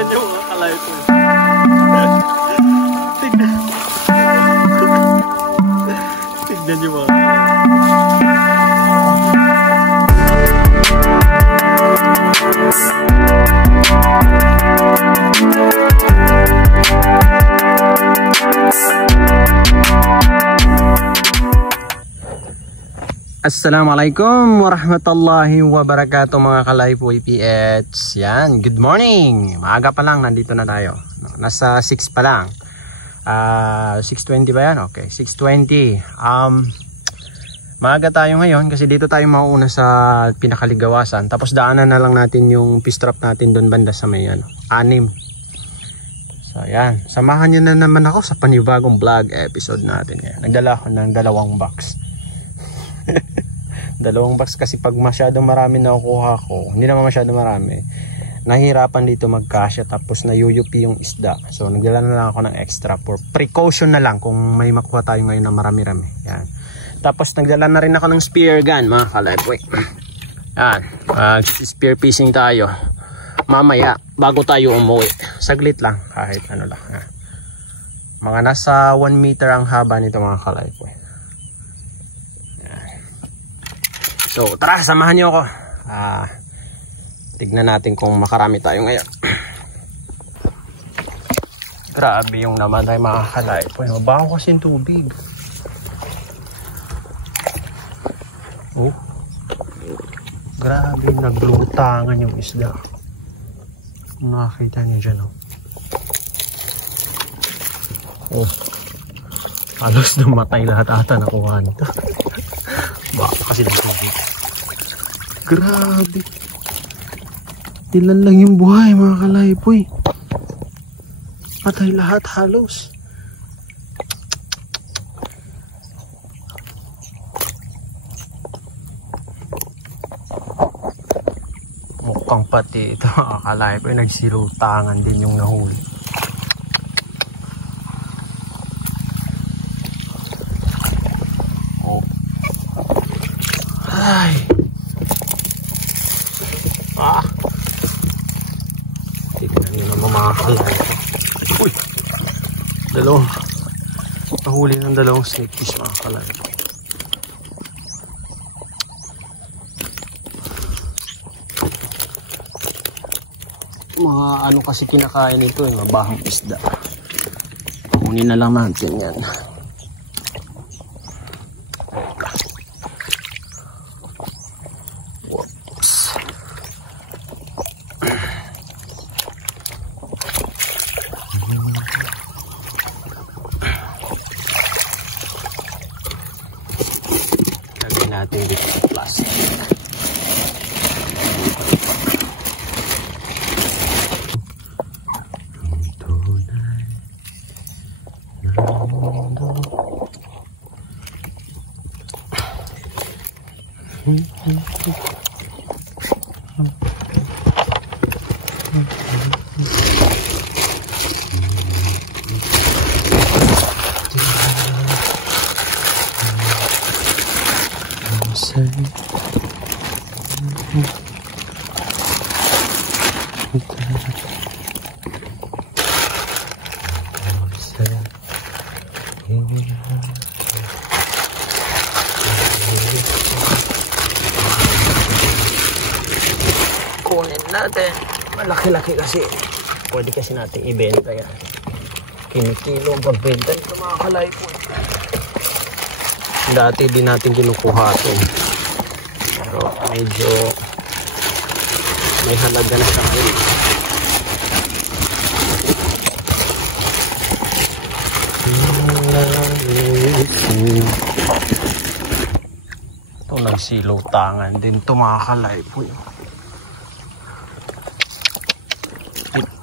Tignan nyo mga kalaypoy. Tignan nyo mga Assalamualaikum warahmatullahi wabarakatuh mga kalaypoy PH. Yan, good morning. Maaga pa lang, nandito na tayo. Nasa 6 pa lang. 6:20 ba yan? Okay, 6:20. Maaga tayo ngayon kasi dito tayo mauuna sa pinakaligawasan. Tapos daanan na lang natin yung pistrap natin doon banda sa may anim. So yan, samahan nyo na naman ako sa panibagong vlog episode natin ngayon. Nagdala ako ng 2 box. 2 box kasi pag masyadong marami na kukuha ko, hindi naman masyadong marami, nahihirapan dito magkasya tapos nayuyupi yung isda. So nagdala na lang ako ng extra for precaution na lang kung may makuha tayo ngayon na marami-rami. Yan. Tapos nagdala na rin ako ng spear gun mga kalaypoy. Yan, spear fishing tayo mamaya bago tayo umuwi. Saglit lang, kahit ano lang. Yan. Mga nasa 1 meter ang haba nito mga kalaypoy. So tara, samahan niyo ako. Tignan natin kung makarami tayo ngayon. Grabe yung naman tayo mga kalaypoy. Mabaho kasi yung tubig. Oh, grabe, naglutangan yung isda. Makakita niyo dyan. Oh, halos namatay lahat ata nakuha nito. Baka kasi ng tubig. Grabe. Ilan lang yung buhay mga kalaypoy. Patay lahat halos. Mukhang pati ito mga kalaypoy. Nagsilutangan din yung nahuli. Ay. Tignan nyo naman mga kalaypoy. Uy. Nahuli ng 2 snake fish mga kalaypoy. Mga ano kasi kinakain ito mabahang isda. Kunin na lang natin yan. Natin dito sa plastic. Kunin natin. Malaki-laki kasi. Pwede kasi natin ibenta yan. Kinikilo ang pagbenta nito mga kalaypoy. Dati din natin kinukuha ito. Pero medyo may halaga na sa ngayon. Ito nagsilutangan din ito mga kalaypoy.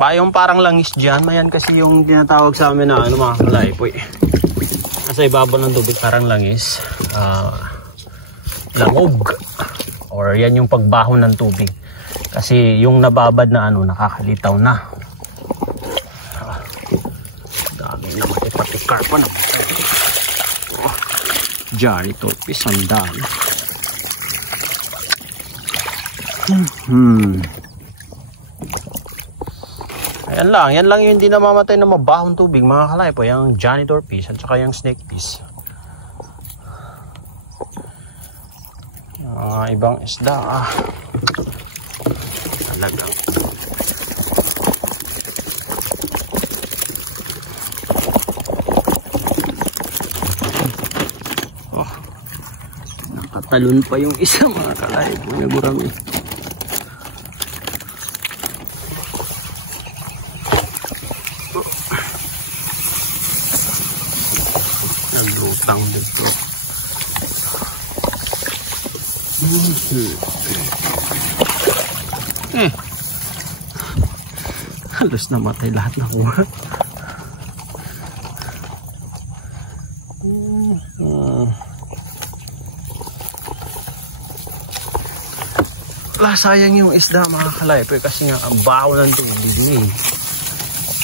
Payong parang langis dyan. Mayan kasi yung tinatawag sa amin na mga kalaypoy. Nasa ibabaw ng tubig parang langis. Langog. Or yan yung pagbaho ng tubig. Kasi yung nababad na nakakalitaw na. Dami naman pati karpa na. Jari torpis, sandal. Yan lang yung hindi namamatay na mabahong tubig mga kalaypo, yung janitor fish at saka yung snake fish. Ibang isda talagang nakatalon pa yung isa mga kalaypo na gurami. Naglutang dito. Halos namatay lahat na kuha. Sayang yung isda mga kalaypo kasi nga ang baho ng tubig.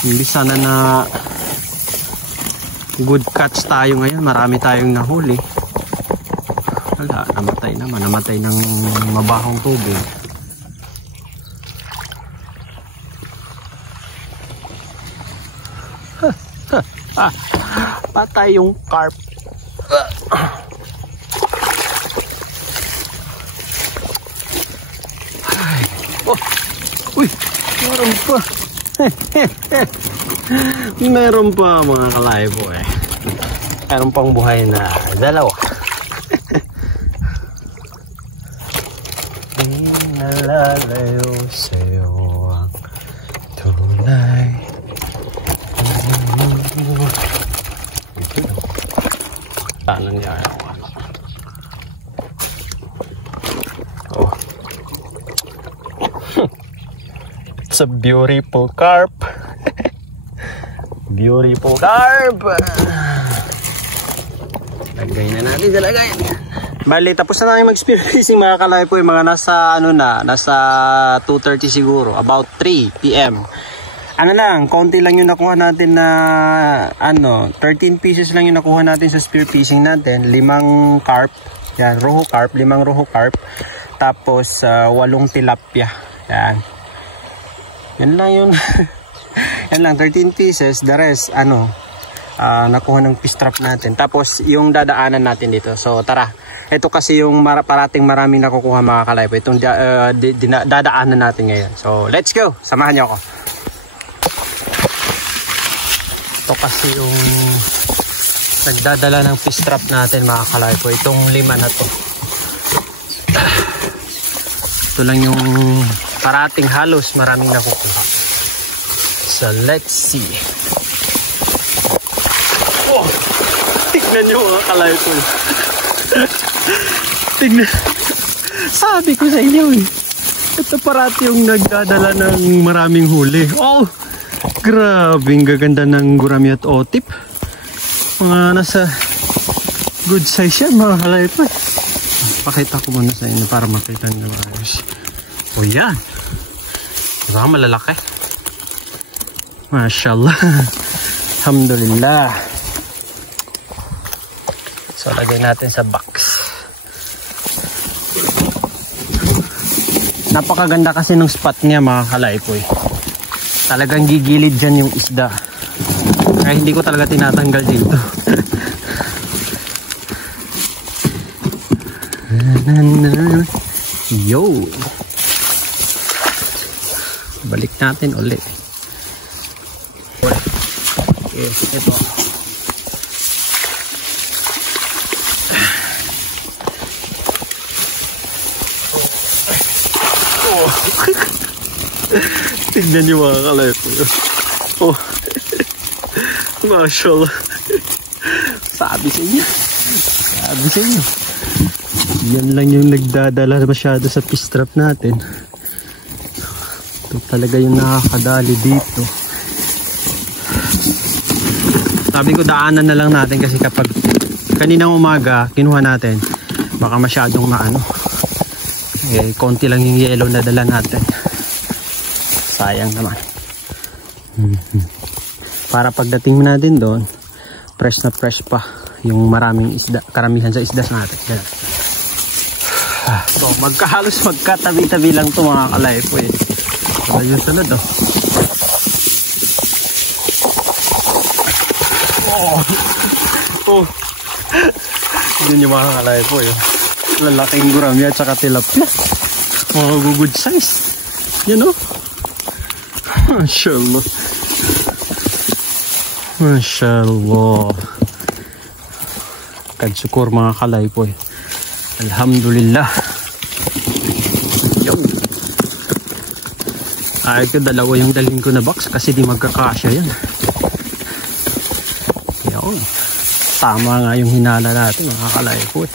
Hindi sana na good catch tayo ngayon. Marami tayong nahuli. Wala, namatay naman. Namatay ng mabahong tubig. Patay yung carp. Uy, meron pa. Meron pa mga kalaypo Meron pang buhay na dalawa. Di nalalayo sa'yo ang tunay. Tanan niya yung It's a beautiful carp. Beautiful carp. Lagay na natin sa lagayan. Bali, tapos na namin mag-spear fishing mga kalaypo. Mga nasa nasa 2:30 siguro, about 3 PM. Konti lang yung nakuha natin na 13 pieces lang yung nakuha natin sa spear fishing natin. 5 carp. Yan, roho carp, 5 roho carp. Tapos 8 tilapia. Yan. Yan lang yun. Yan lang, 13 pieces. The rest, nakuha ng fish trap natin. Tapos, yung dadaanan natin dito. So, tara. Ito kasi yung parating maraming nakukuha mga kalaypo. Itong dadaanan natin ngayon. So, let's go. Samahan niyo ako. Ito kasi yung nagdadala ng fish trap natin mga kalaypo. Itong 5 na to. Ito lang yung parating halos maraming nakukuha. So let's see. Oh, tignan nyo mga kalaypo. Tignan. Sabi ko sa inyo ito parati yung nagdadala ng maraming huli. Oh, grabing gaganda ng gurami at otip. Mga nasa good size yan mga kalaypo. Pakita ko muna sa inyo para makita nyo guys. O yan. Diba malalaki? Mashallah. Alhamdulillah. So lagay natin sa box. Napakaganda kasi ng spot niya mga kalaypo. Talagang gigilid dyan yung isda. Kaya hindi ko talaga tinatanggal dito. Yo. Balik natin ulit. Okay, ito. Oh. Tignan niyo mga kalaypo. Oh. Mashallah. Sabi sa inyo. Yan lang yung nagdadala masyado sa fish trap natin. Ito talaga yung nakakadali dito. Sabi ko daanan na lang natin kasi kapag kaninang umaga kinuha natin baka masyadong konti lang yung yellow na dala natin. Sayang naman. Para pagdating natin doon fresh na fresh pa yung maraming isda, karamihan sa isda natin. Yan. So magkatabi-tabi lang ito mga kalaypo. Ito yung sunod Oh. Yun yung mga kalay po yun. Lalaking gurami at saka tilapia. Mga good size. Yan o. Mashallah. Mashallah. Kadsukur mga kalay po. Alhamdulillah. Yun. Ay ko dalawa yung dalhin ko na box kasi di magkakasya yan. Yun. Tama nga yung hinala natin mga kalay po.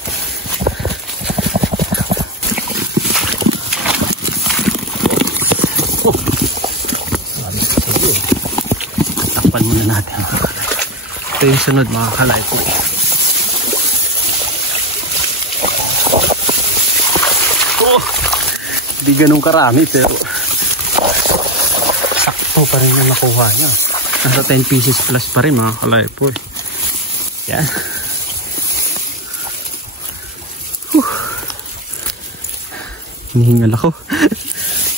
Takpan muna natin. Ito yung sunod mga kalay po. Hindi ganun karami pero sakto pa rin yung nakuha niya. Nasa 10 pieces plus pa rin mga kalay po. Yan. Hinihingal ako.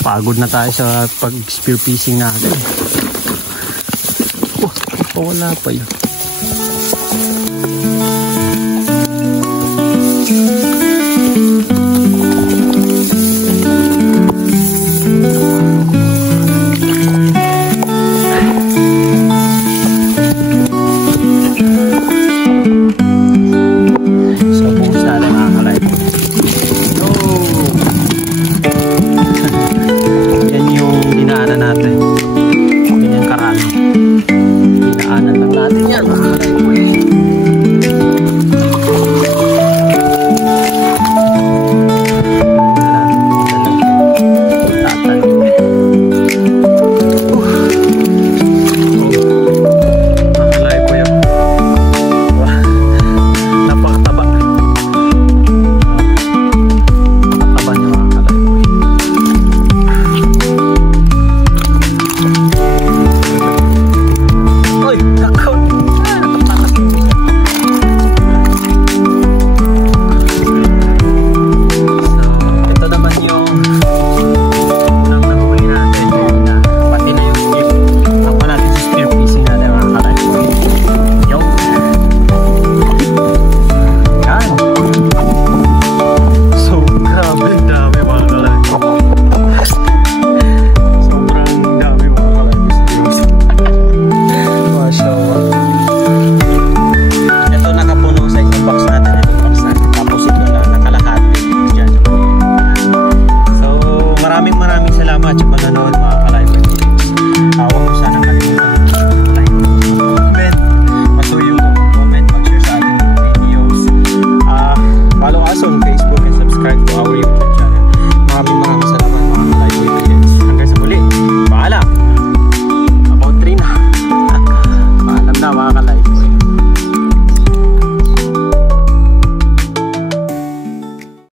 Pagod na tayo sa pag-spear fishing natin. Wala pa yun.